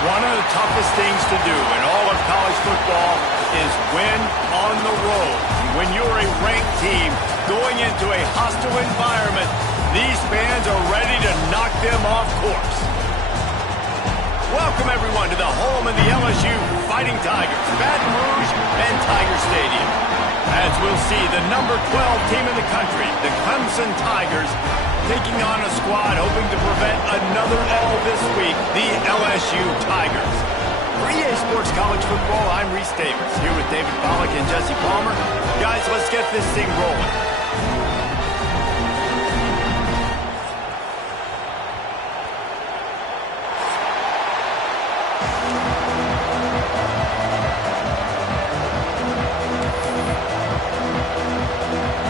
One of the toughest things to do in all of college football is win on the road. When you're a ranked team going into a hostile environment, these fans are ready to knock them off course. Welcome, everyone, to the home of the LSU Fighting Tigers, Baton Rouge and Tiger Stadium. As we'll see, the number 12 team in the country, the Clemson Tigers, taking on a squad hoping to prevent another L this week, the LSU Tigers. For EA Sports College Football, I'm Reese Davis, here with David Pollack and Jesse Palmer. Guys, let's get this thing rolling.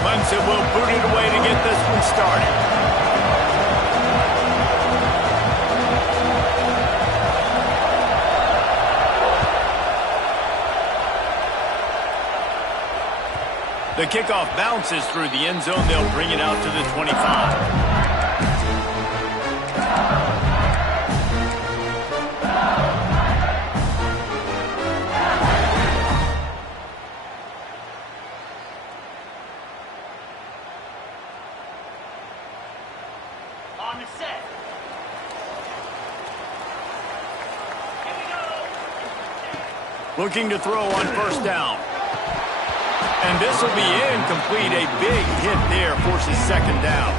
Clemson will boot it away to get this one started. The kickoff bounces through the end zone. They'll bring it out to the 25. On the set. Here we go. Looking to throw on first down. And this will be incomplete. A big hit there forces second down.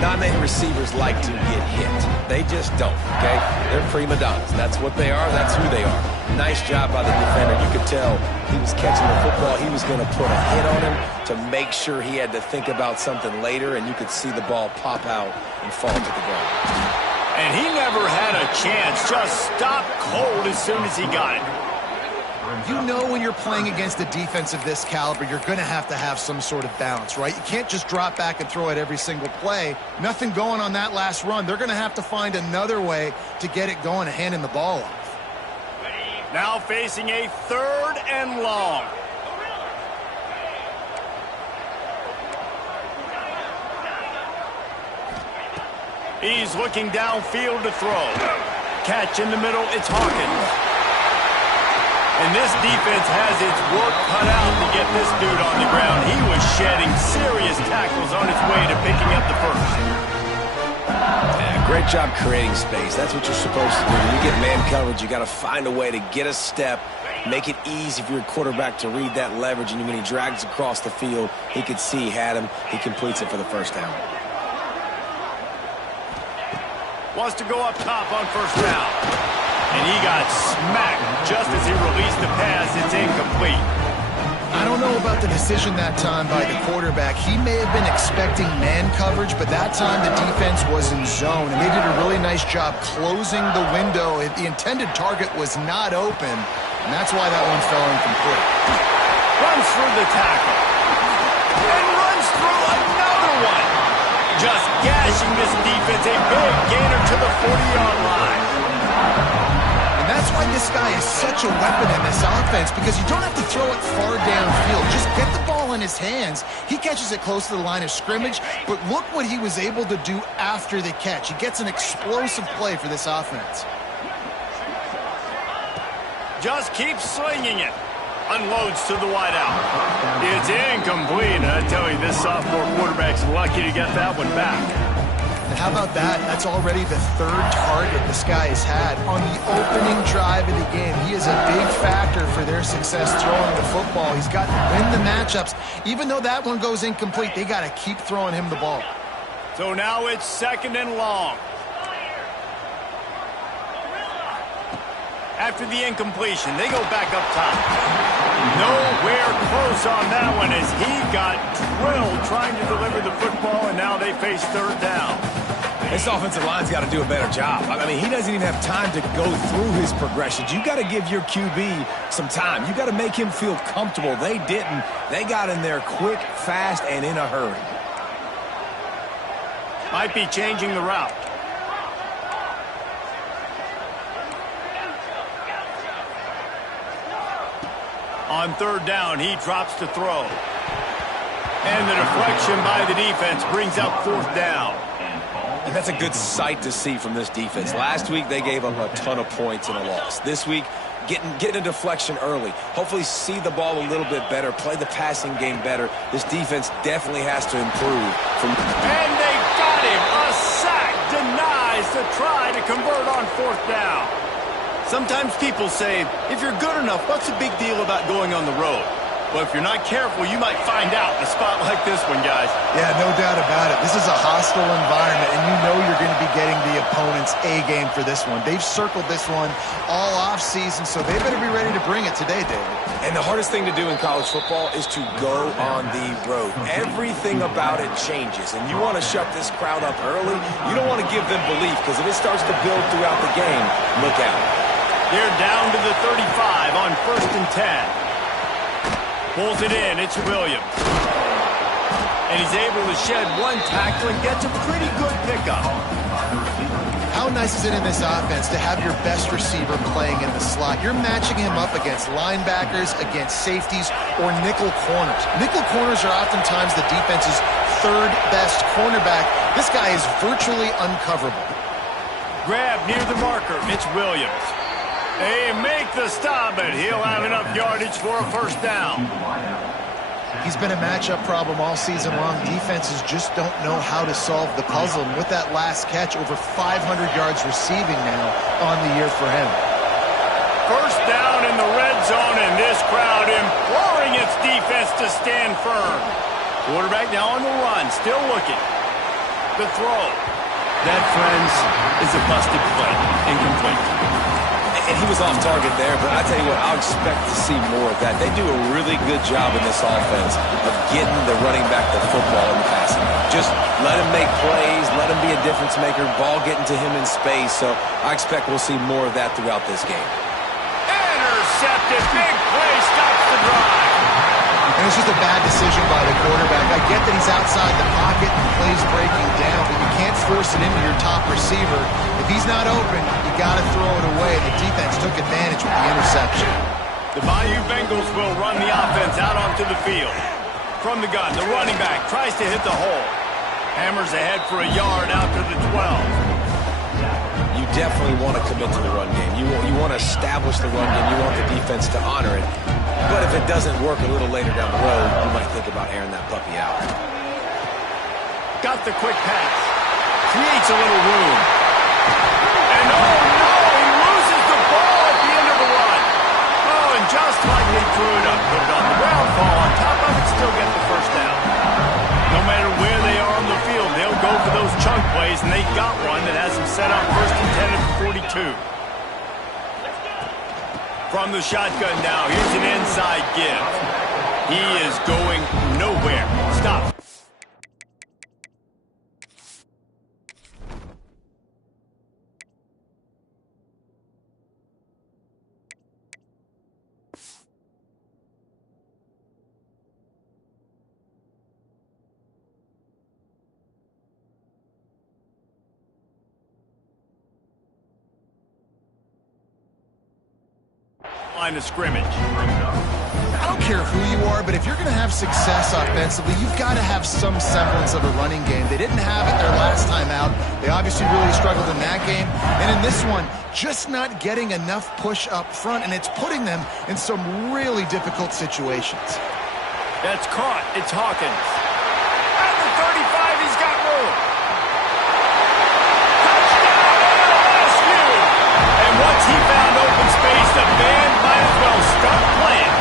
Not many receivers like to get hit. They just don't, okay? They're prima donnas. That's what they are. That's who they are. Nice job by the defender. You could tell he was catching the football. He was going to put a hit on him to make sure he had to think about something later, and you could see the ball pop out and fall to the ground. And he never had a chance. Just stopped cold as soon as he got it. You know when you're playing against a defense of this caliber, you're going to have some sort of balance, right? You can't just drop back and throw it every single play. Nothing going on that last run. They're going to have to find another way to get it going and handing the ball off. Now facing a 3rd and long. He's looking downfield to throw. Catch in the middle, it's Hawkins. And this defense has its work cut out to get this dude on the ground. He was shedding serious tackles on his way to picking up the first. Yeah, great job creating space. That's what you're supposed to do. When you get man coverage, you got to find a way to get a step, make it easy for your quarterback to read that leverage. And when he drags across the field, he could see he had him. He completes it for the first down. Wants to go up top on first down. And he got smacked just as he released the pass. It's incomplete. I don't know about the decision that time by the quarterback. He may have been expecting man coverage, but that time the defense was in zone, and they did a really nice job closing the window. The intended target was not open, and that's why that one fell incomplete. Runs through the tackle. And runs through another one. Just gashing this defense. A big gainer to the 40-yard line. That's why this guy is such a weapon in this offense, because you don't have to throw it far downfield. Just get the ball in his hands. He catches it close to the line of scrimmage, but look what he was able to do after the catch. He gets an explosive play for this offense. Just keeps slinging it. Unloads to the wideout. It's incomplete. I tell you, this sophomore quarterback's lucky to get that one back. And how about that? That's already the 3rd target this guy has had on the opening drive of the game. He is a big factor for their success throwing the football. He's got to win the matchups. Even though that one goes incomplete, they got to keep throwing him the ball. So now it's 2nd and long. After the incompletion, they go back up top. Nowhere close on that one as he got thrilled trying to deliver the football, and now they face third down. This offensive line's got to do a better job. I mean, he doesn't even have time to go through his progressions. You got to give your QB some time. You got to make him feel comfortable. They didn't. They got in there quick, fast, and in a hurry. Might be changing the route. On third down, he drops to throw. And the deflection by the defense brings up fourth down. And that's a good sight to see from this defense. Last week, they gave up a ton of points in a loss. This week, getting a deflection early. Hopefully see the ball a little bit better, play the passing game better. This defense definitely has to improve. And they got him. A sack denies the try to convert on fourth down. Sometimes people say, if you're good enough, what's the big deal about going on the road? Well, if you're not careful, you might find out in a spot like this one, guys. Yeah, no doubt about it. This is a hostile environment, and you know you're going to be getting the opponent's A game for this one. They've circled this one all offseason, so they better be ready to bring it today, David. And the hardest thing to do in college football is to go on the road. Everything about it changes, and you want to shut this crowd up early. You don't want to give them belief, because if it starts to build throughout the game, look out. They're down to the 35 on 1st and 10. Pulls it in. It's Williams. And he's able to shed one tackle and gets a pretty good pickup. How nice is it in this offense to have your best receiver playing in the slot? You're matching him up against linebackers, against safeties, or nickel corners. Nickel corners are oftentimes the defense's third best cornerback. This guy is virtually uncoverable. Grab near the marker. It's Williams. They make the stop, and he'll have enough yardage for a first down. He's been a matchup problem all season long. Defenses just don't know how to solve the puzzle. And with that last catch, over 500 yards receiving now on the year for him. First down in the red zone, and this crowd imploring its defense to stand firm. Quarterback now on the run, still looking. The throw. That, friends, is a busted play. Incomplete. And he was off target there, but I tell you what, I'll expect to see more of that. They do a really good job in this offense of getting the running back the football in the passing game. Just let him make plays, let him be a difference maker, ball getting to him in space. So I expect we'll see more of that throughout this game. Intercepted, big play, stops the drive. And it's just a bad decision by the quarterback. I get that he's outside the pocket and plays breaking down, but you can't force it into your top receiver. If he's not open, you got to throw it away. The defense took advantage with the interception. The Bayou Bengals will run the offense out onto the field. From the gun, the running back tries to hit the hole. Hammers ahead for a yard out to the 12. You definitely want to commit to the run game. You want to establish the run game. You want the defense to honor it. But if it doesn't work a little later down the road, you might think about airing that puppy out. Got the quick pass. Creates a little room. And oh no, he loses the ball at the end of the run. Oh, and just like they threw it up, put it on the ground, fall on top of it, still get the first down. No matter where they are on the field, they'll go for those chunk plays, and they got one that has them set up 1st and 10 at the 42. From the shotgun now, here's an inside give. He is going nowhere. Stop. Line of scrimmage. I don't care who you are, but if you're going to have success offensively, you've got to have some semblance of a running game. They didn't have it their last time out. They obviously really struggled in that game. And in this one, just not getting enough push up front, and it's putting them in some really difficult situations. That's caught. It's Hawkins. At the 35, he's got room. Touchdown, LSU! And once he found open space, the band might as well start playing.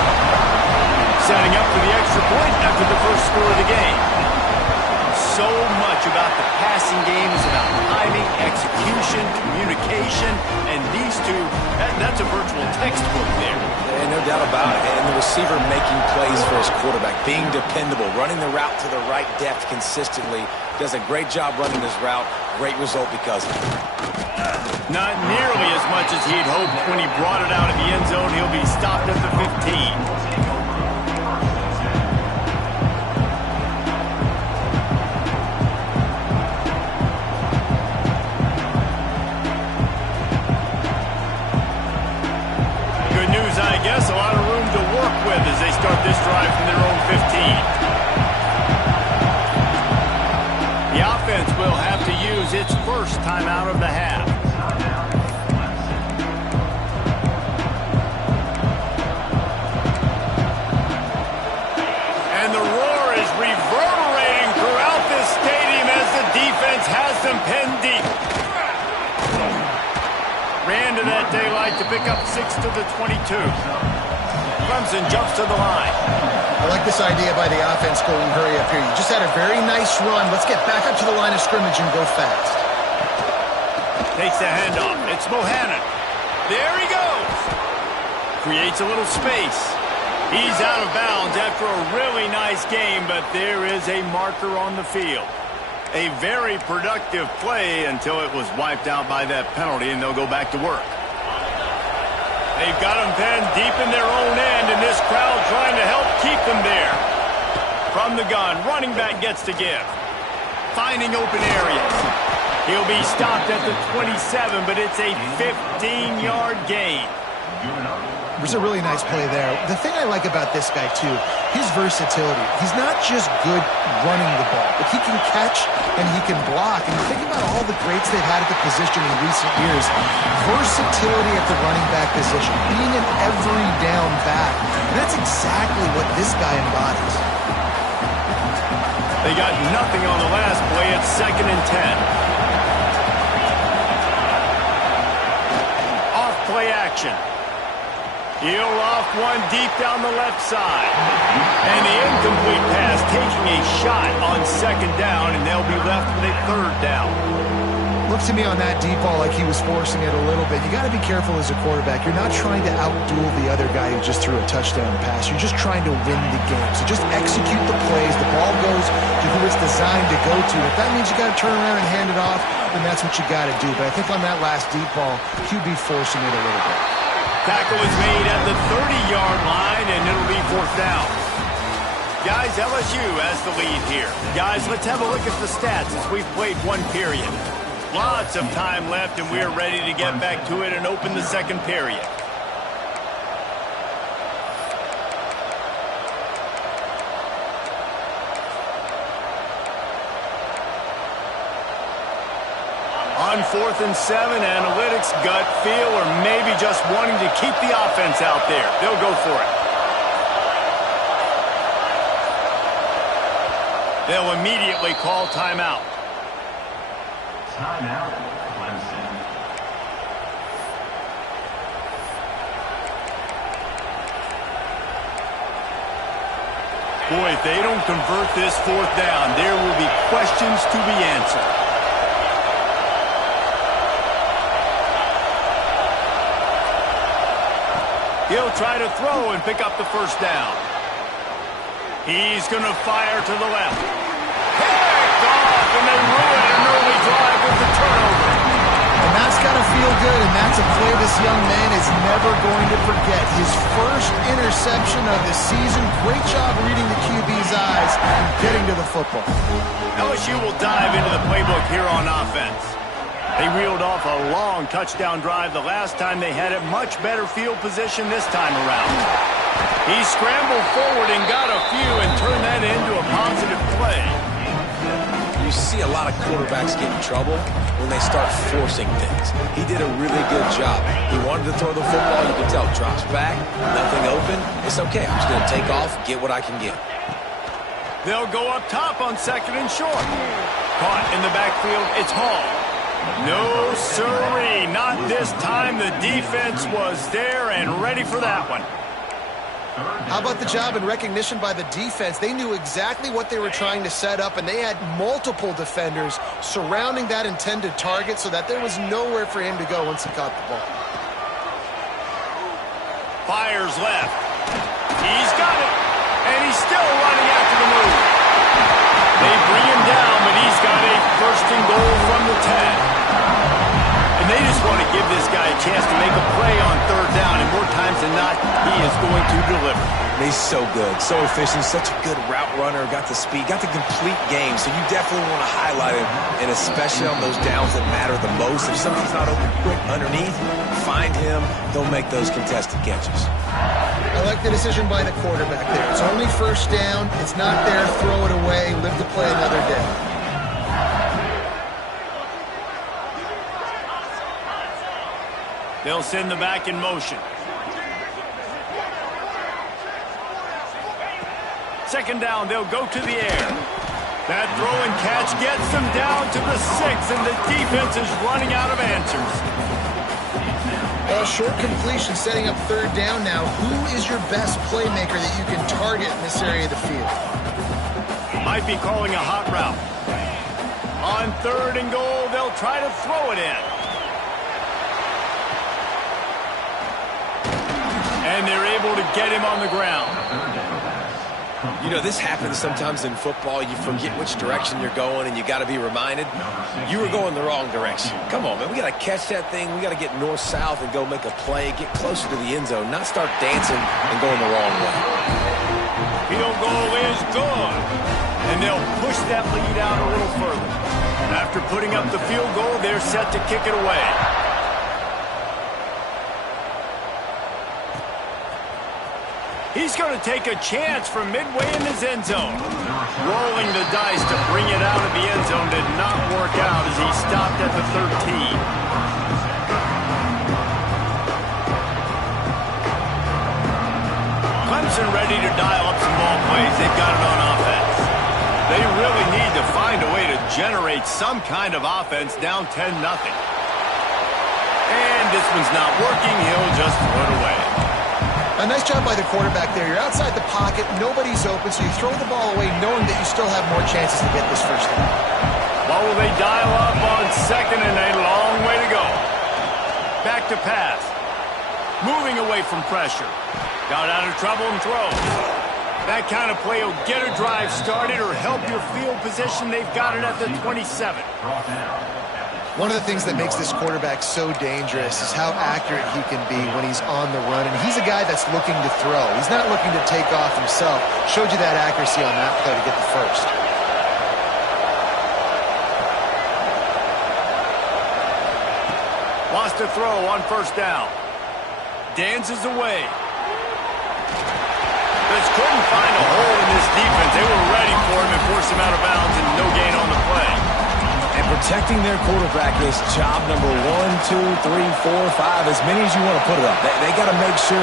Setting up for the extra point after the first score of the game. so much about the passing game is about timing, execution, communication, and these two, that's a virtual textbook there. Yeah, no doubt about it. And the receiver making plays for his quarterback, being dependable, running the route to the right depth consistently. Does a great job running this route. Great result because of it. Not nearly as much as he'd hoped when he brought it out of the end zone. He'll be stopped at the 15. I guess a lot of room to work with as they start this drive from their own 15. The offense will have to use its first timeout of the half. And the roar is reverberating throughout this stadium as the defense has them pinned deep. Ran to that daylight to pick up 6 to the 22. Clemson jumps to the line. I like this idea by the offense going hurry up here. You just had a very nice run. Let's get back up to the line of scrimmage and go fast. Takes the handoff. It's Bohannon. There he goes. Creates a little space. He's out of bounds after a really nice game, but there is a marker on the field. A very productive play until it was wiped out by that penalty, and they'll go back to work. They've got them pinned deep in their own end, and this crowd trying to help keep them there. From the gun, running back gets to give. Finding open areas. He'll be stopped at the 27, but it's a 15-yard gain. It was a really nice play there. The thing I like about this guy, too, his versatility. He's not just good running the ball, but he can catch and he can block. And think about all the greats they've had at the position in recent years. Versatility at the running back position, being an every down back. And that's exactly what this guy embodies. They got nothing on the last play. It's 2nd and 10. Off play action. He'll loft one deep down the left side. And the incomplete pass taking a shot on 2nd down, and they'll be left with a 3rd down. Looked to me on that deep ball like he was forcing it a little bit. You got to be careful as a quarterback. You're not trying to outduel the other guy who just threw a touchdown pass. You're just trying to win the game. So just execute the plays. The ball goes to who it's designed to go to. If that means you got to turn around and hand it off, then that's what you got to do. But I think on that last deep ball, QB forcing it a little bit. Tackle is made at the 30-yard line, and it'll be 4th down. Guys, LSU has the lead here. Guys, let's have a look at the stats as we've played one period. Lots of time left, and we're ready to get back to it and open the 2nd period. On 4th and 7, analytics, gut feel, or maybe just wanting to keep the offense out there. They'll go for it. They'll immediately call timeout. Timeout, Clemson. Boy, if they don't convert this 4th down, there will be questions to be answered. He'll try to throw and pick up the 1st down. He's going to fire to the left. Picked off, and they ruin an early drive with the turnover. And that's got to feel good, and that's a play this young man is never going to forget. His first interception of the season. Great job reading the QB's eyes and getting to the football. LSU will dive into the playbook here on offense. They reeled off a long touchdown drive the last time they had it. Much better field position this time around. He scrambled forward and got a few and turned that into a positive play. You see a lot of quarterbacks get in trouble when they start forcing things. He did a really good job. He wanted to throw the football. You can tell. Drops back, nothing open. It's okay. I'm just going to take off, get what I can get. They'll go up top on 2nd and short. Caught in the backfield. It's Hall. No, sirree, not this time. The defense was there and ready for that one. How about the job and recognition by the defense? They knew exactly what they were trying to set up, and they had multiple defenders surrounding that intended target so that there was nowhere for him to go once he caught the ball. Fires left. He's got it. And he's still running after the move. They bring him down, but he's got a first and goal from the 10. And they just want to give this guy a chance to make a play on third down, and more times than not, he is going to deliver. He's so good, so efficient, such a good route runner, got the speed, got the complete game, so you definitely want to highlight him, and especially on those downs that matter the most. If somebody's not open quick underneath, find him, he'll make those contested catches. I like the decision by the quarterback there. It's only first down, it's not there, throw it away, live to play another day. They'll send the back in motion. Second down, they'll go to the air. That throw and catch gets them down to the 6, and the defense is running out of answers. A short completion setting up third down now. Who is your best playmaker that you can target in this area of the field? Might be calling a hot route. On third and goal, they'll try to throw it in. And they're able to get him on the ground. You know, this happens sometimes in football. You forget which direction you're going, and you got to be reminded, you were going the wrong direction. Come on, man. We got to catch that thing. We got to get north-south and go make a play, get closer to the end zone, not start dancing and going the wrong way. Field goal is good. And they'll push that lead out a little further. After putting up the field goal, they're set to kick it away. He's going to take a chance from midway in his end zone. Rolling the dice to bring it out of the end zone did not work out as he stopped at the 13. Clemson ready to dial up some ball plays. They've got it on offense. They really need to find a way to generate some kind of offense down 10-0. And this one's not working. He'll just throw it away. A nice job by the quarterback there. You're outside the pocket, nobody's open, so you throw the ball away knowing that you still have more chances to get this first down. Well, will they dial up on second and a long way to go? Back to pass. Moving away from pressure. Got out of trouble and throws. That kind of play will get a drive started or help your field position. They've got it at the 27. One of the things that makes this quarterback so dangerous is how accurate he can be when he's on the run. And he's a guy that's looking to throw. He's not looking to take off himself. Showed you that accuracy on that play to get the first. Wants to throw on first down. Dances away. Just couldn't find a hole in this defense. They were ready for him and forced him out of bounds, and no gain on the play. And protecting their quarterback is job number 1, 2, 3, 4, 5, as many as you want to put it up. They got to make sure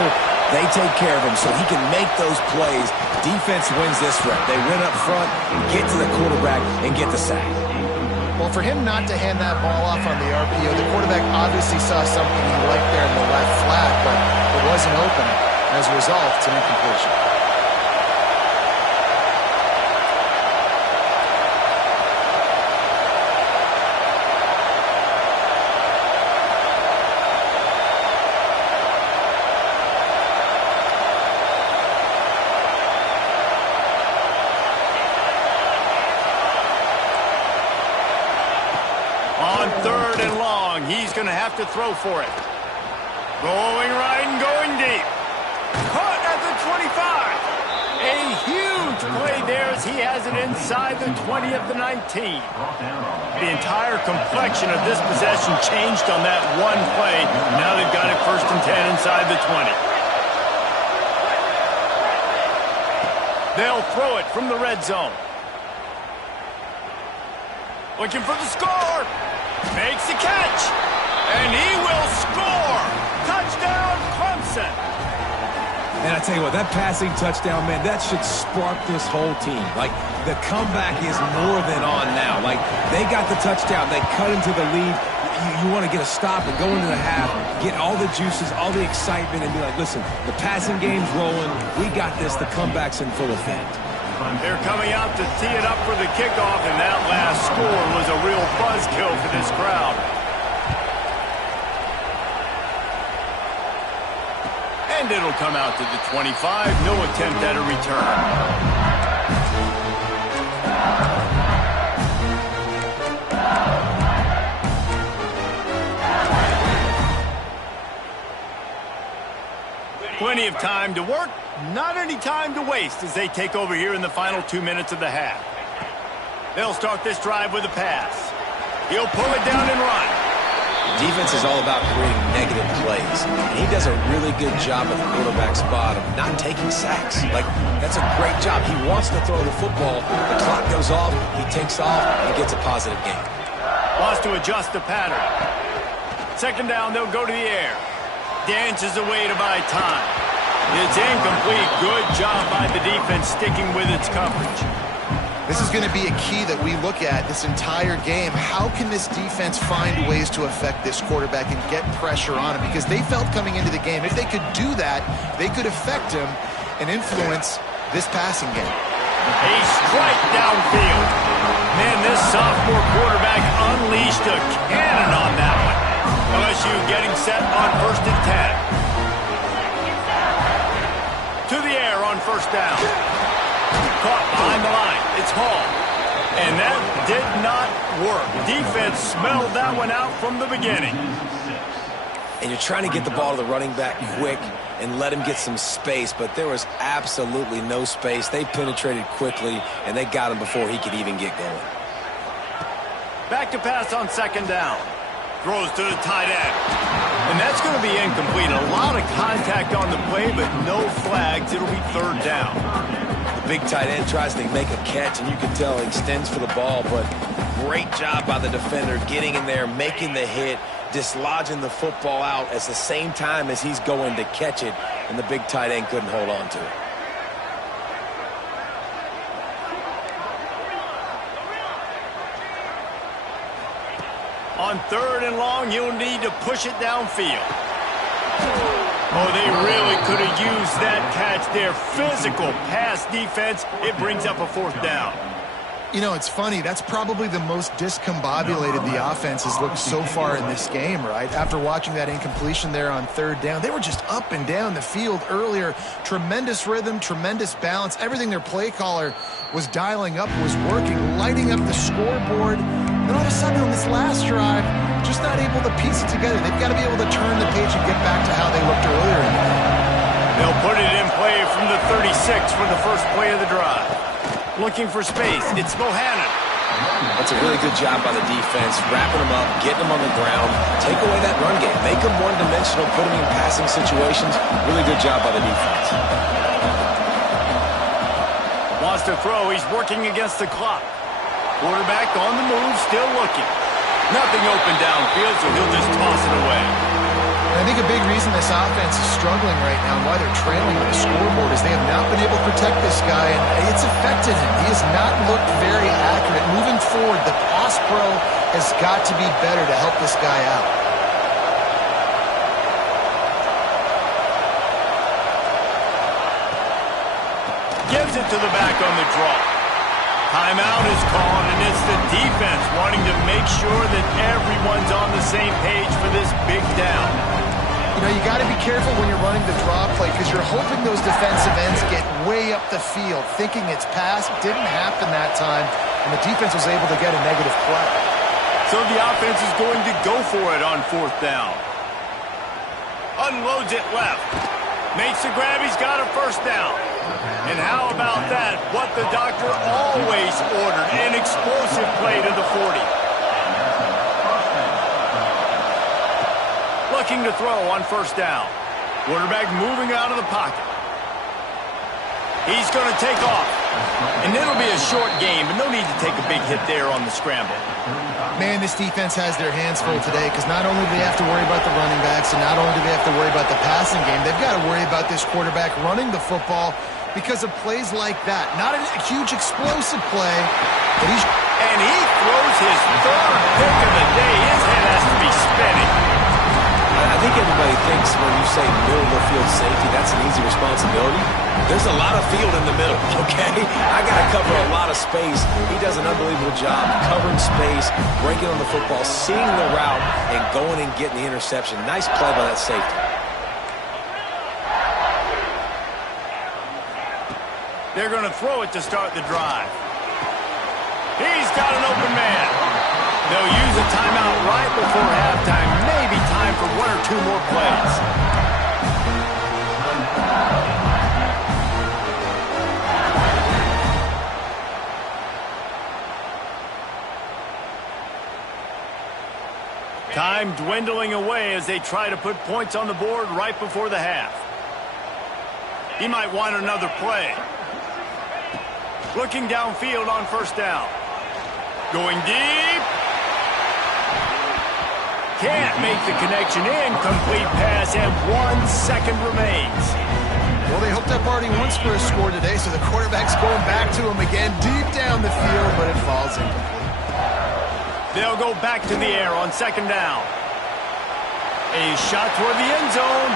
they take care of him so he can make those plays. Defense wins this rep. They win up front, get to the quarterback, and get the sack. Well, for him not to hand that ball off on the RPO, the quarterback obviously saw something he liked there in the left flat, but it wasn't open. As a result, it's an incompletion. On third and long, he's going to have to throw for it. Going right and going deep. Caught at the 25. A huge play there as he has it inside the 20 of the 19. The entire complexion of this possession changed on that one play. Now they've got it first and 10 inside the 20. They'll throw it from the red zone. Looking for the score. Makes the catch. And he will score. Touchdown, Clemson. And I tell you what, that passing touchdown, man, that should spark this whole team. Like, the comeback is more than on now. Like, they got the touchdown. They cut into the lead. You want to get a stop and go into the half. get all the juices, all the excitement, and be like, listen, the passing game's rolling. We got this. The comeback's in full effect. They're coming out to tee it up for the kickoff, and that last score was a real buzzkill for this crowd. And it'll come out to the 25. No attempt at a return. Plenty of time to work, not any time to waste as they take over here in the final 2 minutes of the half. They'll start this drive with a pass. He'll pull it down and run. Defense is all about creating negative plays, and he does a really good job at the quarterback spot of not taking sacks. Like, that's a great job. He wants to throw the football. The clock goes off, he takes off, and gets a positive gain. Wants to adjust the pattern. Second down, they'll go to the air. Dances away to buy time. It's incomplete. Good job by the defense sticking with its coverage. This is going to be a key that we look at this entire game. How can this defense find ways to affect this quarterback and get pressure on him? Because they felt coming into the game, if they could do that, they could affect him and influence this passing game. A strike downfield. Man, this sophomore quarterback unleashed a cannon on that one. LSU getting set on 1st and 10. To the air on 1st down. Caught behind the line. It's Hall. And that did not work. Defense smelled that one out from the beginning. And you're trying to get the ball to the running back quick and let him get some space, but there was absolutely no space. They penetrated quickly, and they got him before he could even get going. Back to pass on 2nd down. Throws to the tight end. And that's going to be incomplete. A lot of contact on the play, but no flags. It'll be 3rd down. The big tight end tries to make a catch, and you can tell he extends for the ball, but great job by the defender getting in there, making the hit, dislodging the football out at the same time as he's going to catch it, and the big tight end couldn't hold on to it. On 3rd and long, you'll need to push it downfield. Oh, they really could have used that catch there. Physical pass defense. It brings up a 4th down. You know, it's funny. That's probably the most discombobulated the offense has looked so far in this game, right? After watching that incompletion there on 3rd down, they were just up and down the field earlier. Tremendous rhythm, tremendous balance. Everything their play caller was dialing up was working, lighting up the scoreboard. And all of a sudden on this last drive, just not able to piece it together. They've got to be able to turn the page and get back to how they looked earlier in the game. They'll put it in play from the 36 for the first play of the drive. Looking for space. It's Bohannon. That's a really good job by the defense, wrapping them up, getting them on the ground, take away that run game, make them one-dimensional, put them in passing situations. Really good job by the defense. Wants to throw. He's working against the clock. Quarterback on the move, still looking. Nothing open downfield, so he'll just toss it away. And I think a big reason this offense is struggling right now and why they're trailing on the scoreboard is they have not been able to protect this guy, and it's affected him. He has not looked very accurate. Moving forward, the pass pro has got to be better to help this guy out. Gives it to the back on the draw. Timeout is called, and it's the defense wanting to make sure that everyone's on the same page for this big down. You know, you got to be careful when you're running the draw play because you're hoping those defensive ends get way up the field, thinking it's pass. Didn't happen that time, and the defense was able to get a negative play. So the offense is going to go for it on 4th down. Unloads it left. Makes the grab. He's got a 1st down. And how about that? What the doctor always ordered, an explosive play to the 40. Looking to throw on 1st down. Quarterback moving out of the pocket. He's going to take off. And it'll be a short game, but no need to take a big hit there on the scramble. Man, this defense has their hands full today because not only do they have to worry about the running backs and not only do they have to worry about the passing game, they've got to worry about this quarterback running the football because of plays like that. Not a huge explosive play, but and he throws his 3rd pick of the day. His head has to be spinning. I think everybody thinks when you say middle of the field safety, that's an easy responsibility. There's a lot of field in the middle, okay? I got to cover a lot of space. He does an unbelievable job covering space, breaking on the football, seeing the route, and going and getting the interception. Nice play by that safety. They're going to throw it to start the drive. He's got an open man. They'll use a timeout right before halftime. Maybe time for one or two more plays. Time dwindling away as they try to put points on the board right before the half. He might want another play. Looking downfield on first down. Going deep. Can't make the connection. Incomplete pass, and 1 second remains. Well, they hooked up already once for a score today, so the quarterback's going back to him again deep down the field, but it falls incomplete. They'll go back to the air on second down. A shot toward the end zone.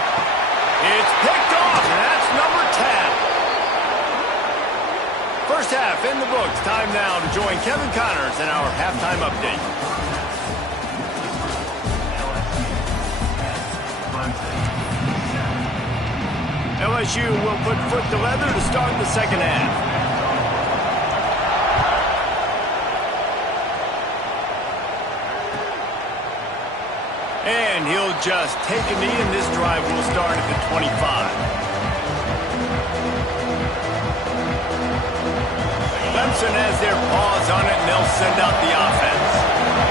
It's picked off, and that's number 10. First half in the books. Time now to join Kevin Connors in our halftime update. LSU will put foot to leather to start the second half. And he'll just take a knee, and this drive will start at the 25. Clemson has their paws on it, and they'll send out the offense.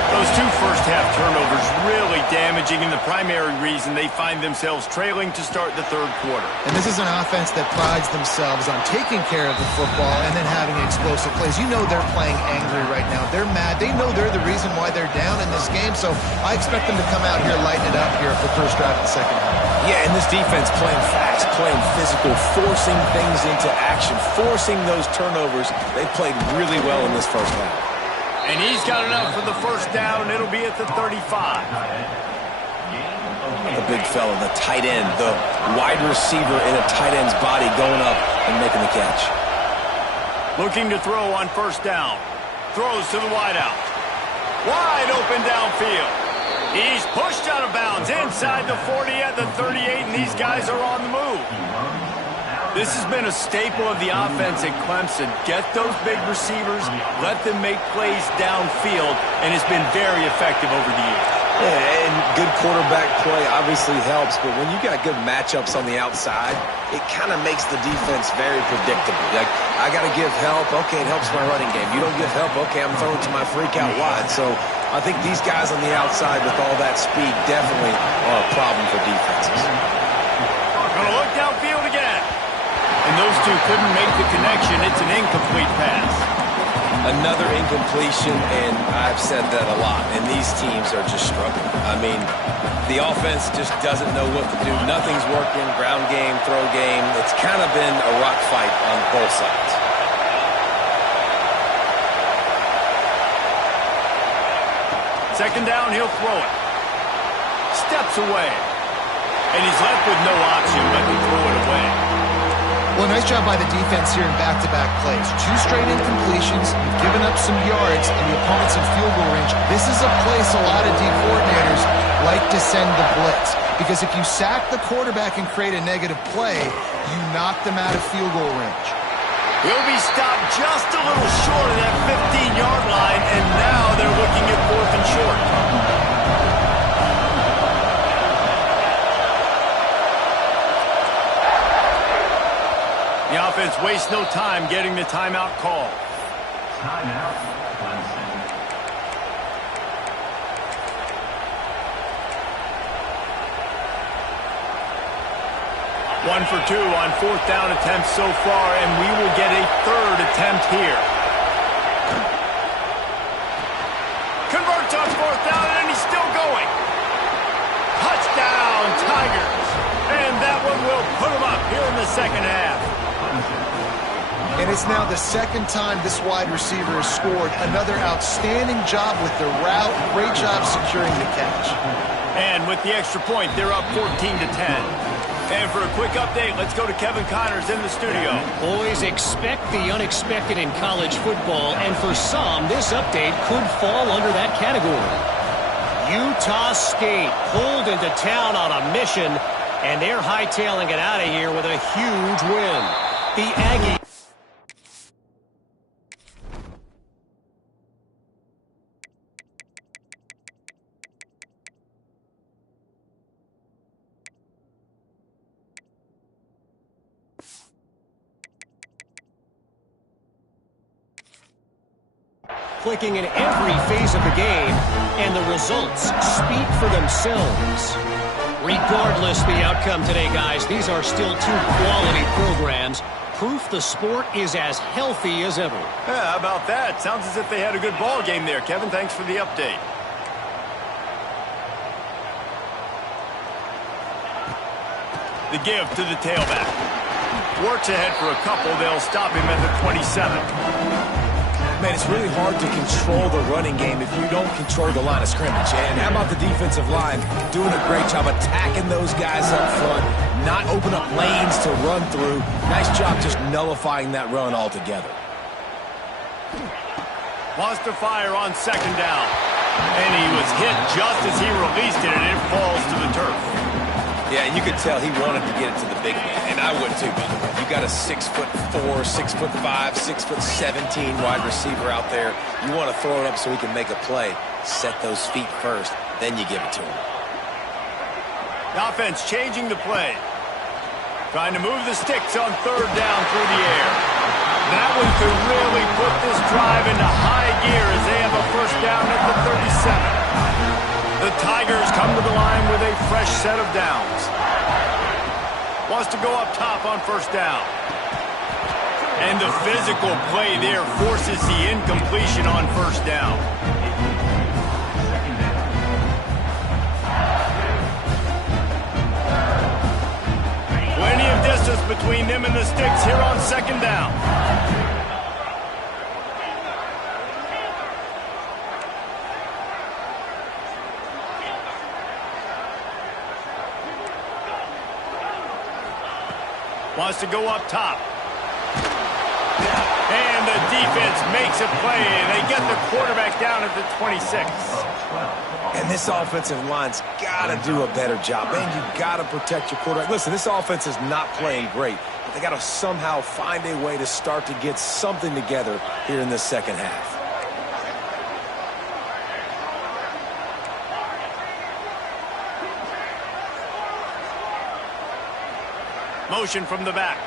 Those two first-half turnovers really damaging, and the primary reason they find themselves trailing to start the third quarter. And this is an offense that prides themselves on taking care of the football and then having explosive plays. You know they're playing angry right now. They're mad. They know they're the reason why they're down in this game, so I expect them to come out here, lighten it up here for the first drive of the second half. Yeah, and this defense playing fast, playing physical, forcing things into action, forcing those turnovers. They played really well in this first half. And he's got enough for the first down, and it'll be at the 35. The big fella, the tight end, the wide receiver in a tight end's body going up and making the catch. Looking to throw on first down. Throws to the wideout. Wide open downfield. He's pushed out of bounds inside the 40 at the 38, and these guys are on the move. This has been a staple of the offense at Clemson. Get those big receivers, let them make plays downfield, and it's been very effective over the years. Yeah, and good quarterback play obviously helps, but when you got good matchups on the outside, it kind of makes the defense very predictable. Like, I got to give help. Okay, it helps my running game. You don't give help. Okay, I'm throwing to my freak out wide. So I think these guys on the outside with all that speed definitely are a problem for defenses. Going to look downfield again. And those two couldn't make the connection. It's an incomplete pass. Another incompletion, and I've said that a lot, and these teams are just struggling. I mean, the offense just doesn't know what to do. Nothing's working, ground game, throw game. It's kind of been a rock fight on both sides. Second down, he'll throw it. Steps away. And he's left with no option but to throw it away. Well, nice job by the defense here in back-to-back plays. 2 straight incompletions, you've given up some yards, and the opponent's in field goal range. This is a place a lot of D coordinators like to send the blitz, because if you sack the quarterback and create a negative play, you knock them out of field goal range. He'll be stopped just a little short of that 15-yard line, and now they're looking at 4th and short. The offense wastes no time getting the timeout call. Timeout, Clemson. 1 for 2 on 4th down attempts so far, and we will get a 3rd attempt here. Converts on 4th down, and he's still going. Touchdown, Tigers. And that one will put them up here in the second half. And it's now the second time this wide receiver has scored. Another outstanding job with the route. Great job securing the catch. And with the extra point, they're up 14-10. And for a quick update, let's go to Kevin Connors in the studio. Always expect the unexpected in college football, and for some, this update could fall under that category. Utah State pulled into town on a mission, and they're hightailing it out of here with a huge win. The Aggies. Clicking in every phase of the game, and the results speak for themselves. Regardless the outcome today, guys, these are still two quality programs. Proof the sport is as healthy as ever. Yeah, how about that? Sounds as if they had a good ball game there. Kevin, thanks for the update. The give to the tailback. Works ahead for a couple. They'll stop him at the 27. Man, it's really hard to control the running game if you don't control the line of scrimmage. And how about the defensive line doing a great job attacking those guys up front, not open up lanes to run through. Nice job just nullifying that run altogether. Wants to fire on second down. And he was hit just as he released it, and it falls to the turf. Yeah, and you could tell he wanted to get it to the big man, and I would too, by the way. You got a 6'4", 6'5", 6'17" wide receiver out there. You want to throw it up so he can make a play. Set those feet first, then you give it to him. The offense changing the play. Trying to move the sticks on third down through the air. That one could really put this drive into high gear as they have a first down at the 37. The Tigers come to the line with a fresh set of downs. Wants to go up top on first down. And the physical play there forces the incompletion on first down. Plenty of distance between them and the sticks here on second down. Wants to go up top. And the defense makes a play, and they get the quarterback down at the 26. And this offensive line's got to do a better job. Man, you got to protect your quarterback. Listen, this offense is not playing great, but they got to somehow find a way to start to get something together here in the second half. Motion from the back.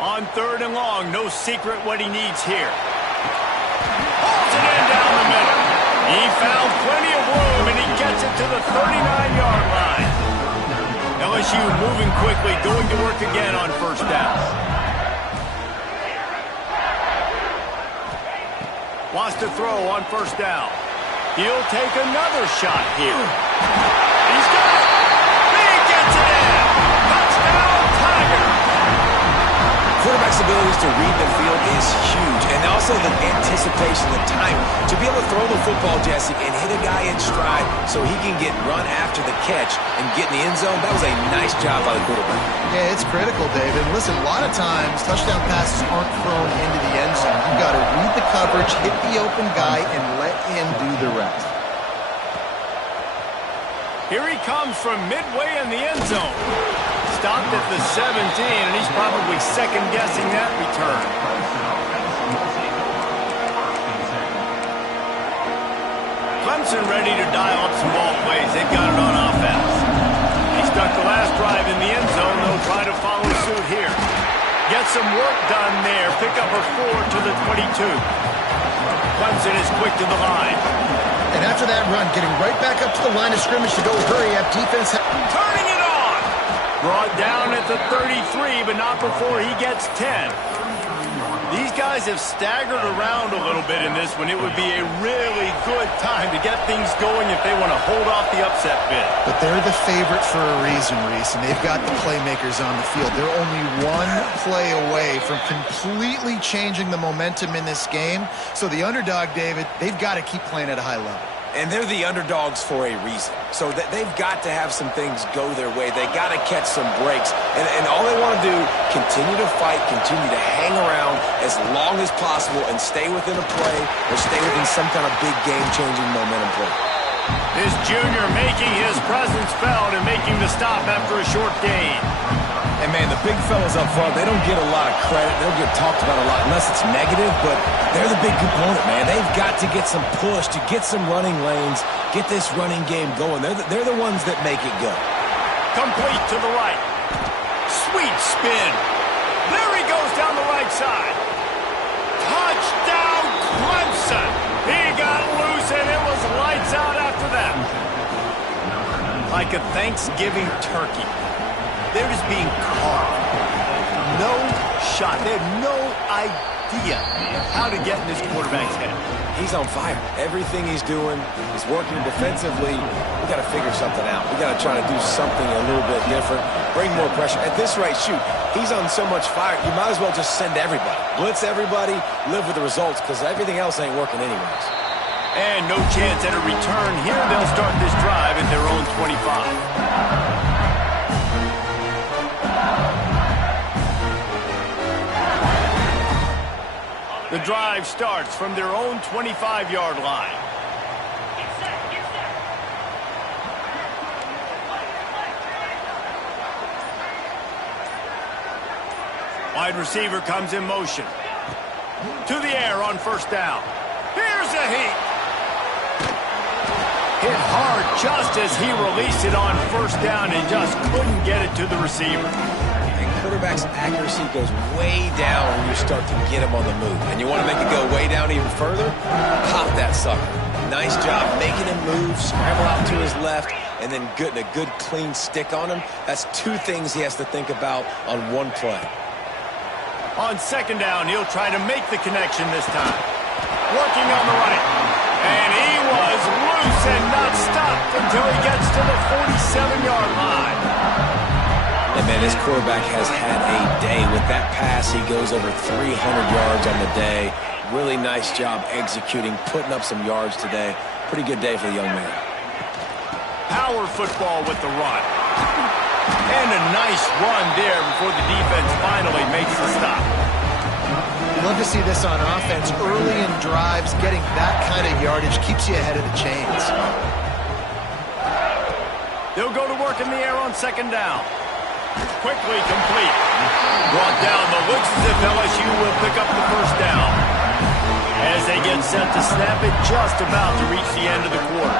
On third and long, no secret what he needs here. Pulls it in down the middle. He found plenty of room, and he gets it to the 39-yard line. LSU moving quickly, going to work again on first down. Wants to throw on first down. He'll take another shot here. He's got it. He gets it in. Quarterback's abilities to read the field is huge, and also the anticipation, the time to be able to throw the football, Jesse, and hit a guy in stride so he can get run after the catch and get in the end zone. That was a nice job by the quarterback. Yeah, it's critical, David. Listen, a lot of times touchdown passes aren't thrown into the end zone. You've got to read the coverage, hit the open guy, and let him do the rest. Here he comes from midway in the end zone. Stopped at the 17, and he's probably second-guessing that return. Clemson ready to dial up some ball plays. They've got it on offense. He stuck the last drive in the end zone. They'll try to follow suit here. Get some work done there. Pick up a 4 to the 22. Clemson is quick to the line. And after that run, getting right back up to the line of scrimmage to go hurry up. Defense turning it on. Brought down at the 33, but not before he gets 10. These guys have staggered around a little bit in this one. It would be a really good time to get things going if they want to hold off the upset bid. But they're the favorite for a reason, Reese, and they've got the playmakers on the field. They're only one play away from completely changing the momentum in this game. So the underdog, David, they've got to keep playing at a high level. And they're the underdogs for a reason. So they've got to have some things go their way. They got to catch some breaks. And all they want to do, continue to fight, continue to hang around as long as possible and stay within a play or stay within some kind of big game-changing momentum play. This junior making his presence felt and making the stop after a short gain. And, man, the big fellas up front, they don't get a lot of credit. They don't get talked about a lot unless it's negative, but they're the big component, man. They've got to get some push, to get some running lanes, get this running game going. They're the ones that make it go. Complete to the right. Sweet spin. There he goes down the right side. Touchdown, Clemson. He got loose, and it was lights out after that. Like a Thanksgiving turkey. They're just being carved. No shot. They have no idea how to get in this quarterback's head. He's on fire. Everything he's doing is working defensively. We got to figure something out. We got to try to do something a little bit different. Bring more pressure. At this rate, shoot, he's on so much fire, you might as well just send everybody. Blitz everybody, live with the results, because everything else ain't working anyways. And no chance at a return here. They'll start this drive at their own 25. The drive starts from their own 25-yard line. Wide receiver comes in motion. To the air on first down. Here's a heat. Hit hard just as he released it on first down and just couldn't get it to the receiver. Quarterback's accuracy goes way down when you start to get him on the move. And you want to make it go way down even further? Pop that sucker. Nice job making him move, scramble out to his left, and then getting a good clean stick on him. That's two things he has to think about on one play. On second down, he'll try to make the connection this time. Working on the right. And he was loose and not stopped until he gets to the 47-yard line. And, man, this quarterback has had a day. With that pass, he goes over 300 yards on the day. Really nice job executing, putting up some yards today. Pretty good day for the young man. Power football with the run. And a nice run there before the defense finally makes the stop. You love to see this on offense. Early in drives, getting that kind of yardage keeps you ahead of the chains. They'll go to work in the air on second down. Quickly complete. Brought down, but looks as if LSU will pick up the first down. As they get set to snap it, just about to reach the end of the quarter.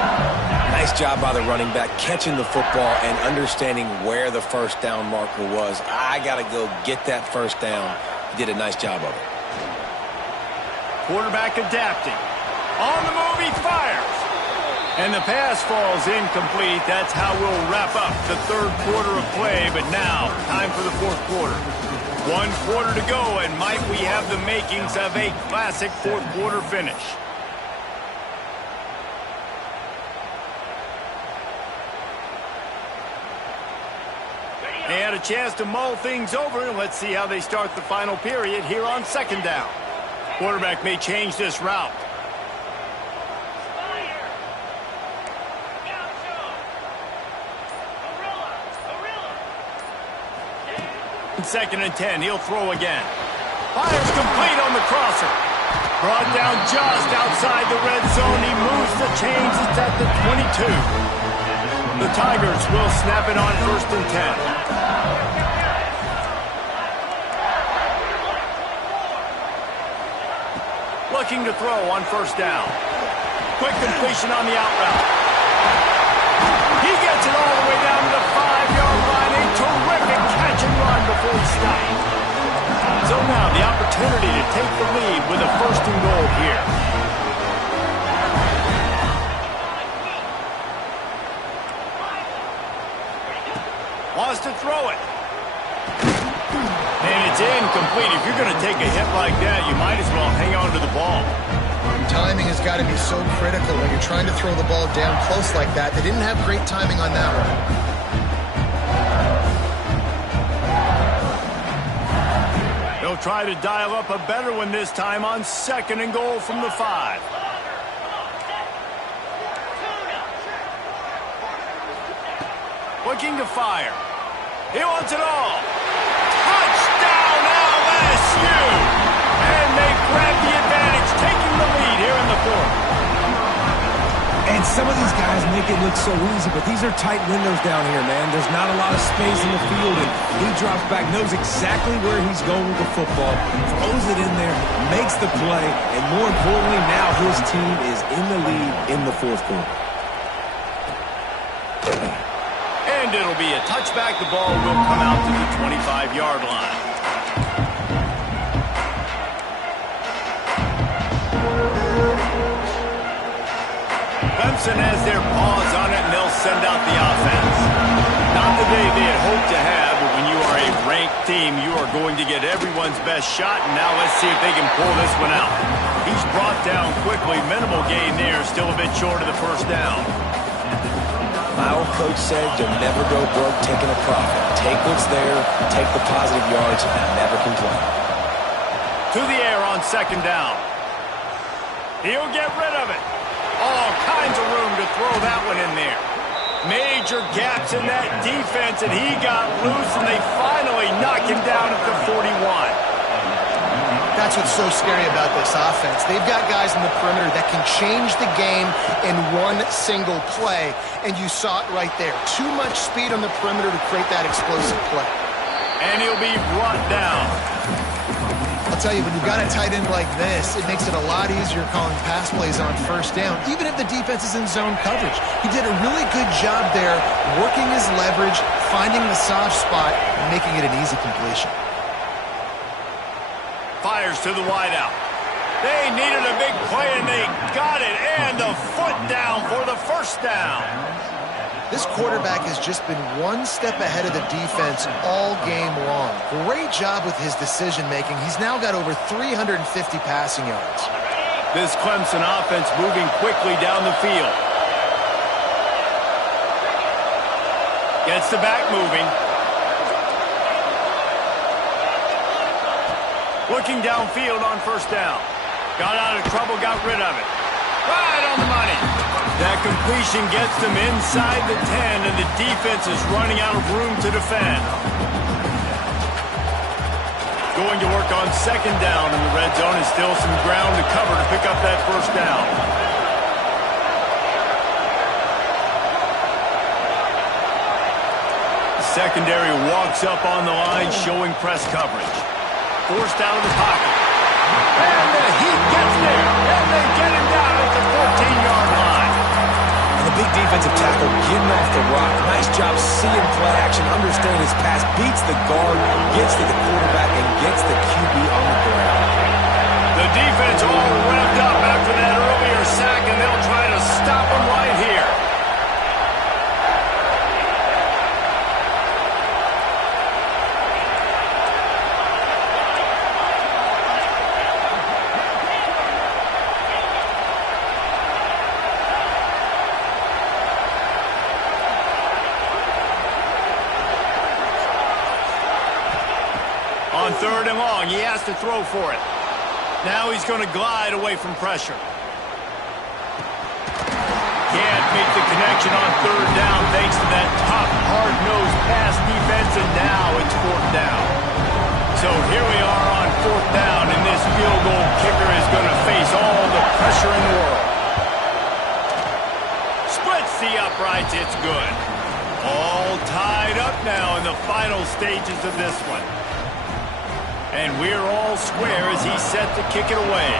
Nice job by the running back, catching the football and understanding where the first down marker was. I got to go get that first down. He did a nice job of it. Quarterback adapting. On the move, he fires. And the pass falls incomplete. That's how we'll wrap up the third quarter of play. But now, time for the fourth quarter. 1 quarter to go, and might we have the makings of a classic fourth quarter finish. They had a chance to mull things over, and let's see how they start the final period here on second down. Quarterback may change this route. Second and 10, he'll throw again. Fires complete on the crosser. Brought down just outside the red zone. He moves the chains. It's at the 22. The Tigers will snap it on first and 10. Looking to throw on first down. Quick completion on the out route. He gets it all the way down to the 5-yard line. A terrific catch and run before he stopped. So now the opportunity to take the lead with a first and goal here. Wants to throw it. And it's incomplete. If you're going to take a hit like that, you might as well hang on to the ball. Timing has got to be so critical when you're trying to throw the ball down close like that. They didn't have great timing on that one. They'll try to dial up a better one this time on second and goal from the 5. Looking to fire. He wants it all. Touchdown LSU! And they grab the advantage, taking the lead here in the fourth. And some of these guys make it look so easy, but these are tight windows down here, man. There's not a lot of space in the field, and he drops back, knows exactly where he's going with the football, throws it in there, makes the play, and more importantly, now his team is in the lead in the fourth quarter. And it'll be a touchback. The ball will come out to the 25-yard line. Clemson has their paws on it, and they'll send out the offense. Not the day they had hoped to have, but when you are a ranked team, you are going to get everyone's best shot, and now let's see if they can pull this one out. He's brought down quickly. Minimal gain there, still a bit short of the first down. My old coach said you'll never go broke taking a profit. Take what's there, take the positive yards, and never complain. To the air on second down. He'll get rid of it. All kinds of room to throw that one in there. Major gaps in that defense, and he got loose, and they finally knock him down at the 41. That's what's so scary about this offense. They've got guys in the perimeter that can change the game in one single play, and you saw it right there. Too much speed on the perimeter to create that explosive play. And he'll be brought down. I'll tell you, when you've got a tight end like this, it makes it a lot easier calling pass plays on first down, even if the defense is in zone coverage. He did a really good job there, working his leverage, finding the soft spot, and making it an easy completion. Fires to the wideout. They needed a big play, and they got it. And the foot down for the first down. This quarterback has just been one step ahead of the defense all game long. Great job with his decision-making. He's now got over 350 passing yards. This Clemson offense moving quickly down the field. Gets the back moving. Looking downfield on first down. Got out of trouble, got rid of it. Right on the money. That completion gets them inside the 10, and the defense is running out of room to defend. Going to work on second down in the red zone, and still some ground to cover to pick up that first down. The secondary walks up on the line, showing press coverage. Forced out of the pocket. And the heat gets there, and they get him down at the 14-yard line. And the big defensive tackle getting off the rock. Nice job seeing play action, understanding his pass, beats the guard, gets to the quarterback, and gets the QB on the ground. The defense all revved up after that earlier sack, and they'll try to stop him right here. On third and long, he has to throw for it. Now he's going to glide away from pressure. Can't make the connection on third down thanks to that top, hard-nosed pass defense, and now it's fourth down. So here we are on fourth down, and this field goal kicker is going to face all the pressure in the world. Splits the uprights, it's good. All tied up now in the final stages of this one. And we're all square as he's set to kick it away.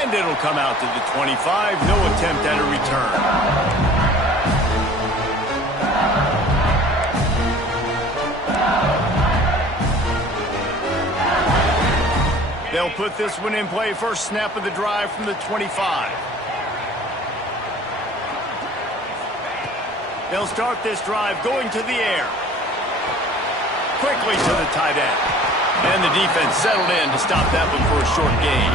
And it'll come out to the 25. No attempt at a return. They'll put this one in play. First snap of the drive from the 25. They'll start this drive going to the air. Quickly to the tight end. And the defense settled in to stop that one for a short gain.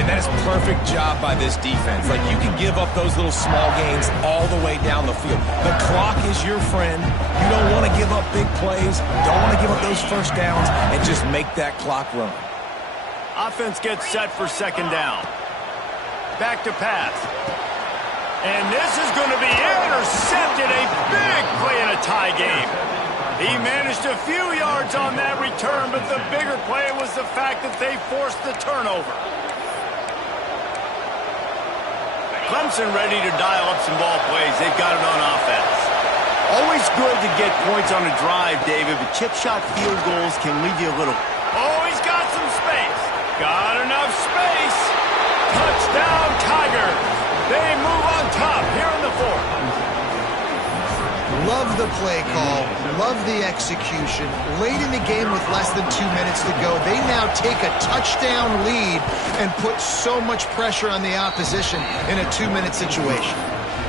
And that is a perfect job by this defense. Like, you can give up those little small gains all the way down the field. The clock is your friend. You don't want to give up big plays. Don't want to give up those first downs, and just make that clock run. Offense gets set for second down. Back to pass. And this is going to be intercepted. A big play in a tie game. He managed a few yards on that return, but the bigger play was the fact that they forced the turnover. Clemson ready to dial up some ball plays. They've got it on offense. Always good to get points on a drive, David, but chip shot field goals can leave you a little. Oh, he's got some space. Got enough space. Touchdown, Tigers. They move on top here in the fourth. Love the play call. Love the execution. Late in the game with less than 2 minutes to go, they now take a touchdown lead and put so much pressure on the opposition in a 2-minute situation.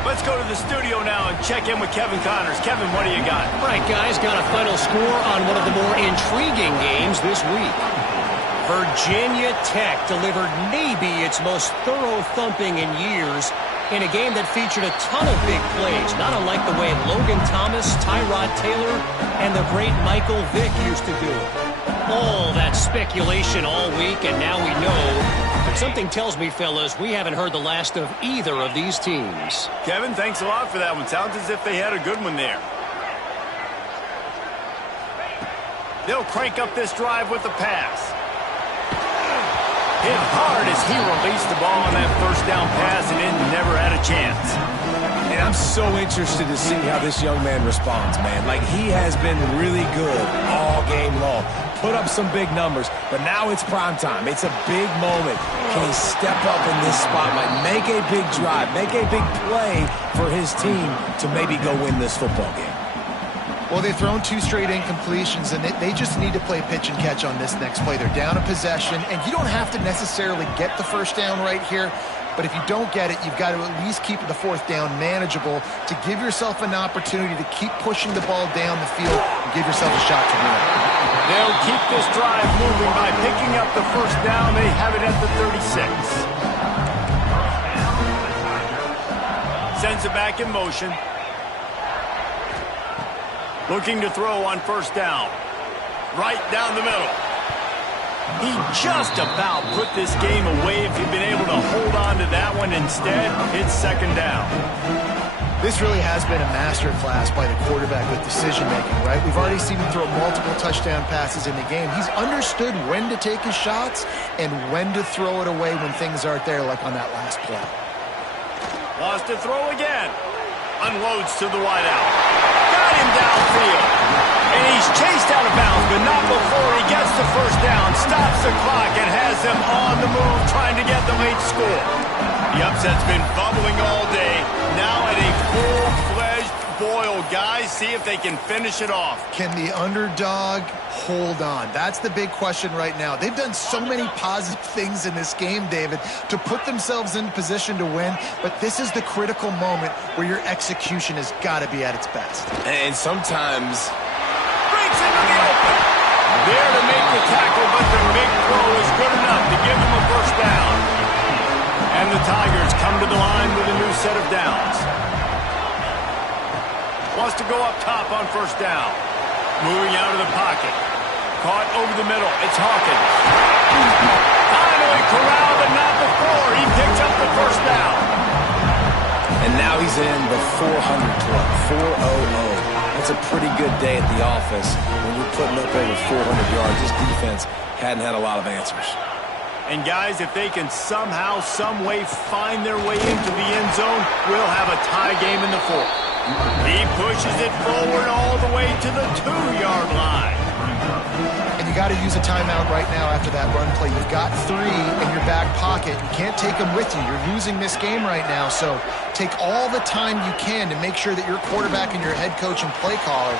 Let's go to the studio now and check in with Kevin Connors. Kevin, what do you got? All right, guys, got a final score on one of the more intriguing games this week. Virginia Tech delivered maybe its most thorough thumping in years in a game that featured a ton of big plays, not unlike the way Logan Thomas, Tyrod Taylor, and the great Michael Vick used to do it. All that speculation all week, and now we know. But something tells me, fellas, we haven't heard the last of either of these teams. Kevin, thanks a lot for that one. Sounds as if they had a good one there. They'll crank up this drive with the pass. Hit hard as he released the ball on that first down pass and it never had a chance. And I'm so interested to see how this young man responds, man. Like, he has been really good all game long. Put up some big numbers, but now it's prime time. It's a big moment. Can he step up in this spotlight, make a big drive, make a big play for his team to maybe go win this football game? Well, they've thrown 2 straight incompletions, and they just need to play pitch and catch on this next play. They're down a possession, and you don't have to necessarily get the first down right here, but if you don't get it, you've got to at least keep the fourth down manageable to give yourself an opportunity to keep pushing the ball down the field and give yourself a shot to win. They'll keep this drive moving by picking up the first down. They have it at the 36. Sends it back in motion. Looking to throw on first down. Right down the middle. He just about put this game away if he'd been able to hold on to that one. Instead, it's second down. This really has been a masterclass by the quarterback with decision-making, right? We've already seen him throw multiple touchdown passes in the game. He's understood when to take his shots and when to throw it away when things aren't there, like on that last play. Lost to throw again. Unloads to the wideout. Got him downfield. And he's chased out of bounds, but not before he gets the first down. Stops the clock and has them on the move trying to get the late score. The upset's been bubbling all day. Now at a full-fledged boil. Guys, see if they can finish it off. Can the underdog hold on? That's the big question right now. They've done so many positive things in this game, David, to put themselves in position to win, but this is the critical moment where your execution has got to be at its best. And sometimes Breaks into the open. There to make the tackle, but the big throw is good enough to give them a first down. And the Tigers come to the line with a new set of downs. Wants to go up top on first down. Moving out of the pocket. Caught over the middle. It's Hawkins. Finally corralled, but not before. He picks up the first down. And now he's in the 400 club, 400. That's a pretty good day at the office when you're putting up over 400 yards. This defense hadn't had a lot of answers. And guys, if they can somehow, some way find their way into the end zone, we'll have a tie game in the fourth. He pushes it forward all the way to the 2-yard line. And you got to use a timeout right now after that run play. You've got 3 in your back pocket. You can't take them with you. You're losing this game right now, so take all the time you can to make sure that your quarterback and your head coach and play caller.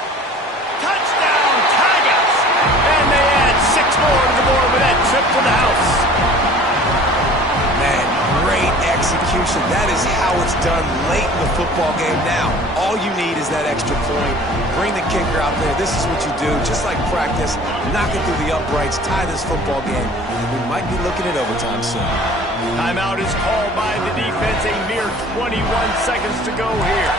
Touchdown, Tigers! And they add 6 more to the board with that trip to the house. Man, great execution. That is how it's done late in the football game now. All you need is that extra point. Bring the kicker out there. This is what you do. Just like practice, knock it through the uprights, tie this football game, and we might be looking at overtime soon. Timeout is called by the defense. A mere 21 seconds to go here.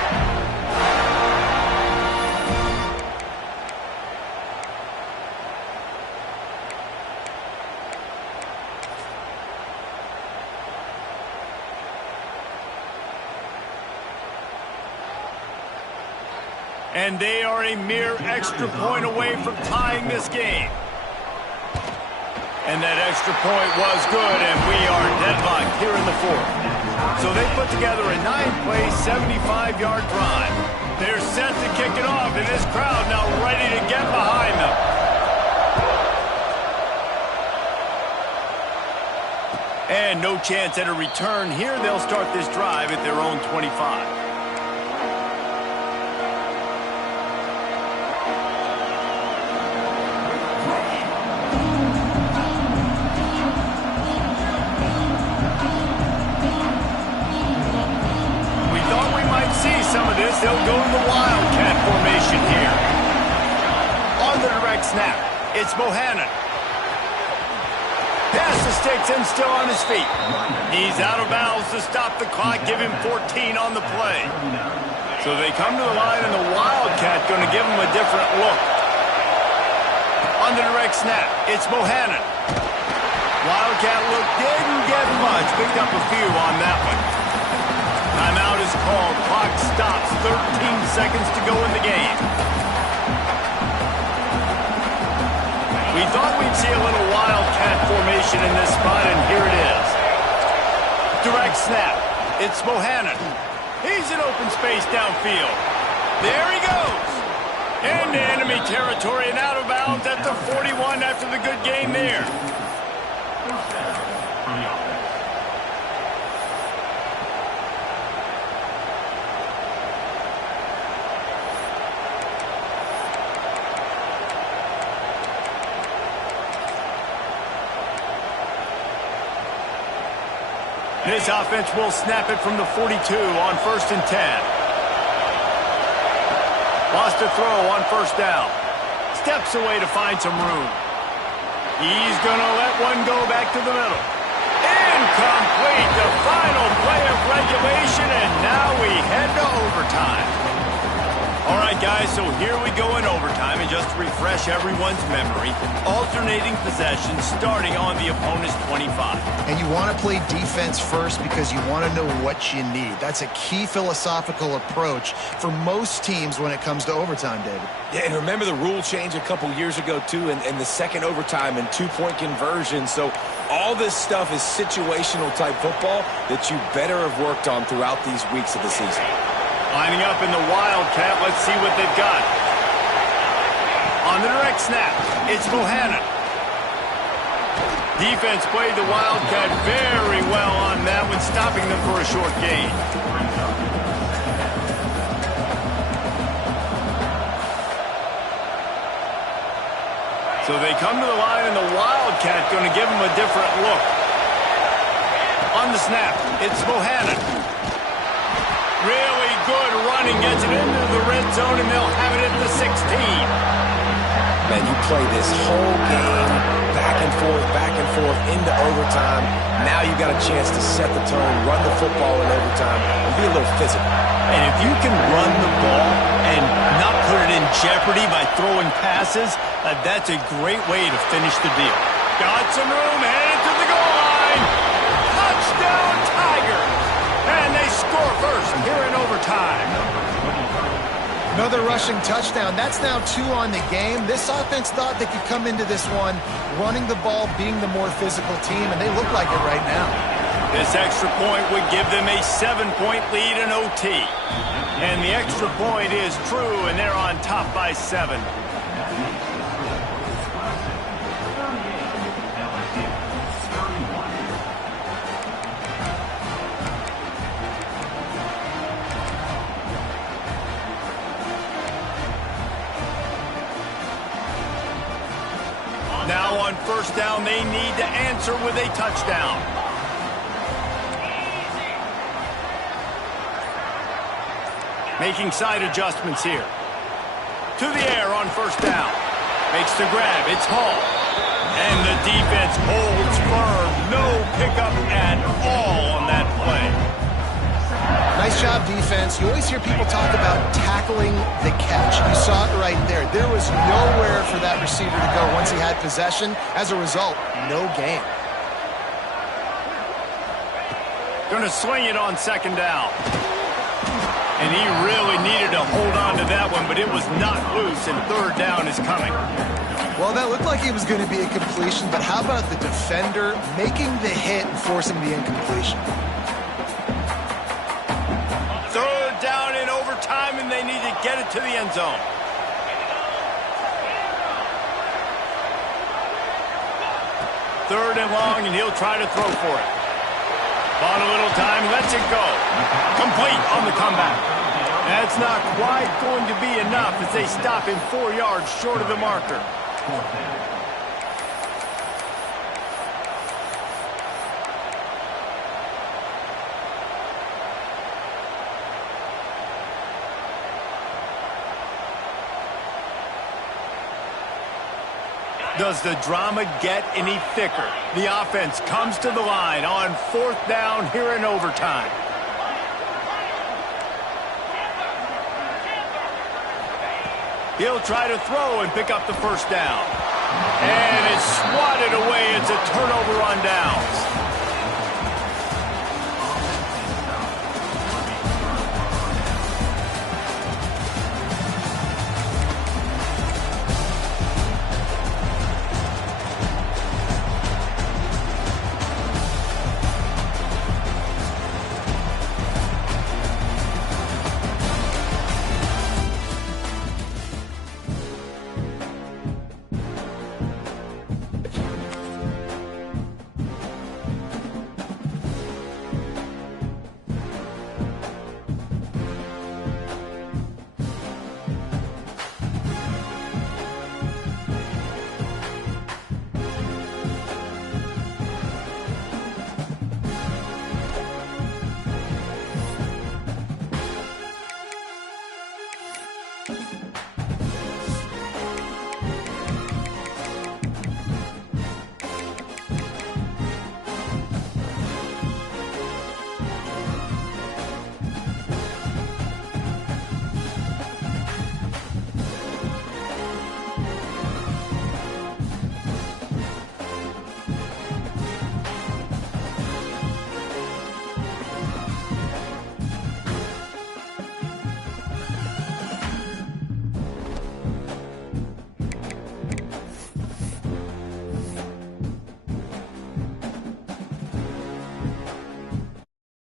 And they are a mere extra point away from tying this game. And that extra point was good, and we are deadlocked here in the fourth. So they put together a 9-play, 75-yard drive. They're set to kick it off, and this crowd now ready to get behind them. And no chance at a return here. They'll start this drive at their own 25. Some of this, they'll go to the Wildcat formation here. On the direct snap, it's Bohannon. Pass the sticks and still on his feet. He's out of bounds to stop the clock, give him 14 on the play. So they come to the line, and the Wildcat going to give him a different look. On the direct snap, it's Bohannon. Wildcat look didn't get much, picked up a few on that one. Timeout is called. Clock stops. 13 seconds to go in the game. We thought we'd see a little Wildcat formation in this spot, and here it is. Direct snap. It's Bohannon. He's in open space downfield. There he goes. Into enemy territory and out of bounds at the 41 after the good game there. This offense will snap it from the 42 on 1st and 10. Lost a throw on 1st down. Steps away to find some room. He's going to let one go back to the middle. Incomplete. The final play of regulation, and now we head to overtime. All right, guys, so here we go in overtime, and just to refresh everyone's memory, alternating possessions starting on the opponent's 25. And you want to play defense first because you want to know what you need. That's a key philosophical approach for most teams when it comes to overtime, David. Yeah, and remember the rule change a couple years ago, too, in the second overtime and two-point conversion. So all this stuff is situational type football that you better have worked on throughout these weeks of the season. Lining up in the Wildcat, let's see what they've got. On the direct snap, it's Bohannon. Defense played the Wildcat very well on that one, stopping them for a short gain. So they come to the line, and the Wildcat going to give them a different look. On the snap, it's Bohannon. Really good running, gets it into the red zone, and they'll have it at the 16. Man, you play this whole game back and forth, into overtime. Now you got a chance to set the tone, run the football in overtime, and be a little physical. And if you can run the ball and not put it in jeopardy by throwing passes, that's a great way to finish the deal. Got some room, headed to the goal line. Touchdown, Tigers! And they score first here in overtime. Another rushing touchdown. That's now 2 on the game. This offense thought they could come into this one running the ball, being the more physical team, and they look like it right now. This extra point would give them a 7-point lead in OT. And the extra point is true, and they're on top by 7. Now on 1st down, they need to answer with a touchdown. Making side adjustments here. To the air on 1st down. Makes the grab. It's Hall. And the defense holds firm. No pickup at all on that play. Nice job, defense. You always hear people talk about tackling the catch. You saw it right there. There was nowhere for that receiver to go once he had possession. As a result, no gain. Going to swing it on 2nd down. And he really needed to hold on to that one, but it was not loose, and third down is coming. Well, that looked like it was going to be a completion, but how about the defender making the hit and forcing the incompletion? Third down in overtime, and they need to get it to the end zone. Third and long, and he'll try to throw for it. Bought a little time, lets it go. Complete on the comeback. That's not quite going to be enough as they stop him 4 yards short of the marker. Does the drama get any thicker? The offense comes to the line on fourth down here in overtime. He'll try to throw and pick up the first down. And it's swatted away. It's a turnover on downs.